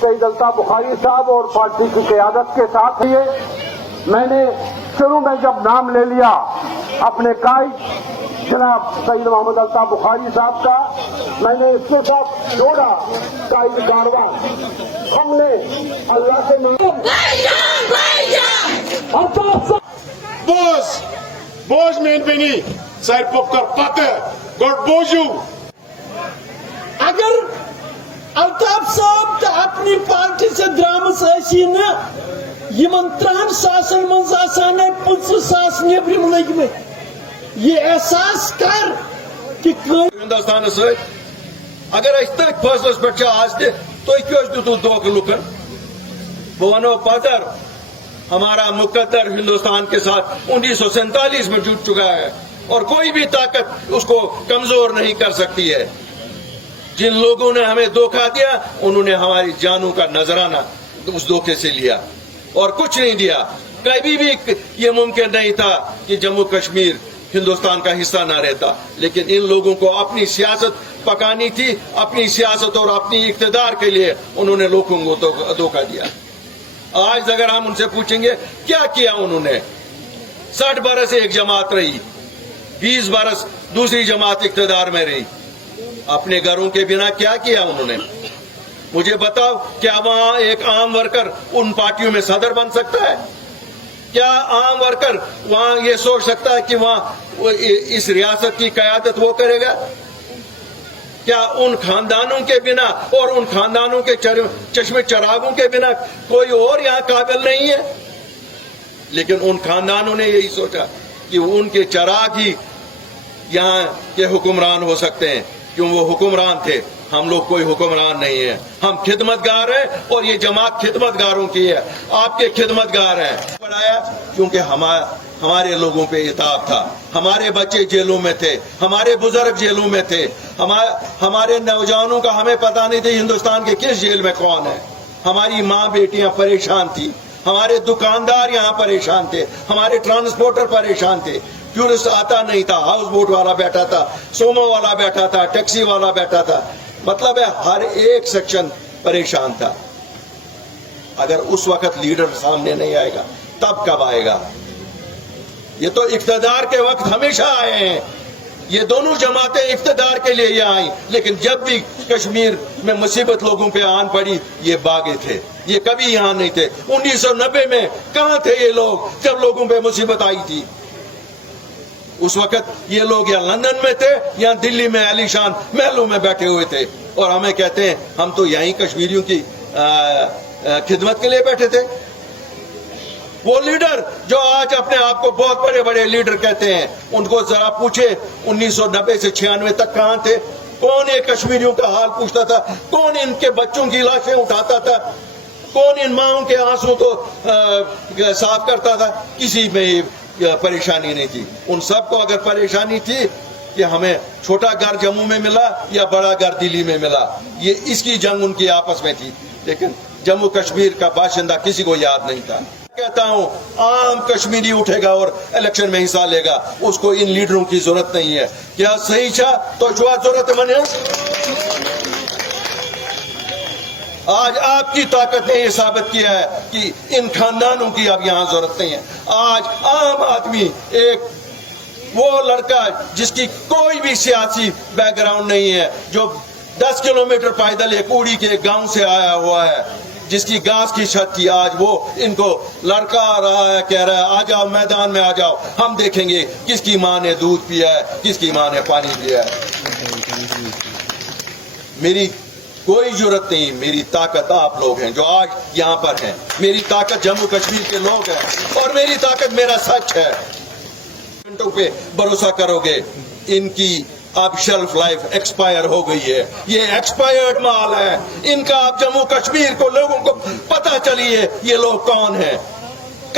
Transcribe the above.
سید الطاف بخاری صاحب اور پارٹی کی قیادت کے ساتھ لیے میں نے شروع میں جب نام لے لیا اپنے قائد جناب سید محمد الطاف بخاری صاحب کا، میں نے اس کے ساتھ جوڑا قائد کارواں. ہم نے اللہ سے بوز میں بنی سر پکر پتہ گوڑ بوجو. اگر الطاف صاحب تو اپنی پارٹی سے درامس ایسی نا یمن 3 ساسن من آسان 50 ساس نیبرم لگم یہ احساس کر کہ ہندوستان ست اگر اس تک فیصلس پہ آج تہ تھی کیوں دتو دھوکہ لکن. بہ ونو پتر ہمارا مقدر ہندوستان کے ساتھ 1947 میں جٹ چکا ہے اور کوئی بھی طاقت اس کو کمزور نہیں کر سکتی ہے. جن لوگوں نے ہمیں دھوکہ دیا انہوں نے ہماری جانوں کا نذرانہ اس دھوکے سے لیا اور کچھ نہیں دیا. کبھی بھی یہ ممکن نہیں تھا کہ جموں کشمیر ہندوستان کا حصہ نہ رہتا، لیکن ان لوگوں کو اپنی سیاست پکانی تھی. اپنی سیاست اور اپنی اقتدار کے لیے انہوں نے لوگوں کو دھوکہ دیا. آج اگر ہم ان سے پوچھیں گے کیا کیا انہوں نے، 60 برس ایک جماعت رہی، 20 برس دوسری جماعت اقتدار میں رہی. اپنے گھروں کے بنا کیا کیا انہوں نے؟ مجھے بتاؤ، کیا وہاں ایک عام ورکر ان پارٹیوں میں صدر بن سکتا ہے؟ کیا عام ورکر وہاں یہ سوچ سکتا ہے کہ وہاں اس ریاست کی قیادت وہ کرے گا؟ کیا ان خاندانوں کے بنا اور ان خاندانوں کے چشم چراغوں کے بنا کوئی اور یہاں قابل نہیں ہے؟ لیکن ان خاندانوں نے یہی سوچا کہ ان کے چراغ ہی یہاں کے حکمران ہو سکتے ہیں. کیوں وہ حکمران تھے، ہم لوگ کوئی حکمران نہیں ہیں. ہم خدمت گار ہیں اور یہ جماعت خدمت گاروں کی ہے، آپ کے خدمت گار ہیں. بڑھایا کیونکہ ہمارے لوگوں پہ عتاب تھا. ہمارے بچے جیلوں میں تھے، ہمارے بزرگ جیلوں میں تھے، ہمارے نوجوانوں کا ہمیں پتہ نہیں تھا ہندوستان کے کس جیل میں کون ہے. ہماری ماں بیٹیاں پریشان تھی، ہمارے دکاندار یہاں پریشان تھے، ہمارے ٹرانسپورٹر پریشان تھے. ٹورسٹ آتا نہیں تھا، ہاؤس بوٹ والا بیٹھا تھا، سومو والا بیٹھا تھا، ٹیکسی والا بیٹھا تھا. مطلب ہے ہر ایک سیکشن پریشان تھا. اگر اس وقت لیڈر سامنے نہیں آئے گا تب کب آئے گا؟ یہ تو اقتدار کے وقت ہمیشہ آئے ہیں. یہ دونوں جماعتیں اقتدار کے لیے یہ آئیں، لیکن جب بھی کشمیر میں مصیبت لوگوں پہ آن پڑی یہ باغے تھے، یہ کبھی یہاں نہیں تھے. 1990 میں کہاں تھے یہ لوگ جب لوگوں پہ مصیبت آئی تھی؟ اس وقت یہ لوگ یا لندن میں تھے یا دلی میں عالیشان محلوں میں بیٹھے ہوئے تھے اور ہمیں کہتے ہیں ہم تو یہیں کشمیریوں کی خدمت کے لیے بیٹھے تھے. وہ لیڈر جو آج اپنے آپ کو بہت بڑے بڑے لیڈر کہتے ہیں، ان کو ذرا پوچھے 1990 سے 96 تک کہاں تھے؟ کون ایک کشمیریوں کا حال پوچھتا تھا؟ کون ان کے بچوں کی لاشیں اٹھاتا تھا؟ کون ان ماؤں کے آنسوں کو صاف کرتا تھا؟ کسی میں پریشانی نہیں تھی. ان سب کو اگر پریشانی تھی کہ ہمیں چھوٹا گھر جموں میں ملا یا بڑا گھر دلی میں ملا، یہ اس کی جنگ ان کی آپس میں تھی. لیکن جموں کشمیر کا باشندہ کسی کو یاد نہیں تھا. کہتا ہوں عام کشمیری اٹھے گا اور الیکشن میں حصہ لے گا، اس کو ان لیڈروں کی ضرورت نہیں ہے. کیا صحیح چھا تو جو ضرورت من ہے. آج آپ کی طاقت نے یہ ثابت کیا ہے کہ ان خاندانوں کی اب یہاں ضرورت نہیں ہے. آج عام آدمی، ایک وہ لڑکا جس کی کوئی بھی سیاسی بیک گراؤنڈ نہیں ہے، جو 10 کلومیٹر پیدل ایک اوڑی کے گاؤں سے آیا ہوا ہے، جس کی گھاس کی چھت تھی، آج وہ ان کو لڑکا آ رہا ہے، کہہ رہا ہے آ جاؤ میدان میں آ جاؤ، ہم دیکھیں گے کس کی ماں نے دودھ پیا ہے، کس کی ماں نے پانی پیا ہے. میری کوئی ضرورت نہیں، میری طاقت آپ لوگ ہیں جو آج یہاں پر ہیں. میری طاقت جموں کشمیر کے لوگ ہیں اور میری طاقت میرا سچ ہے. گھنٹوں پہ بھروسہ کرو گے، ان کی اب شیلف لائف ایکسپائر ہو گئی ہے. یہ ایکسپائرڈ مال ہے ان کا. اب جموں کشمیر کو لوگوں کو پتہ چلیے یہ لوگ کون ہیں.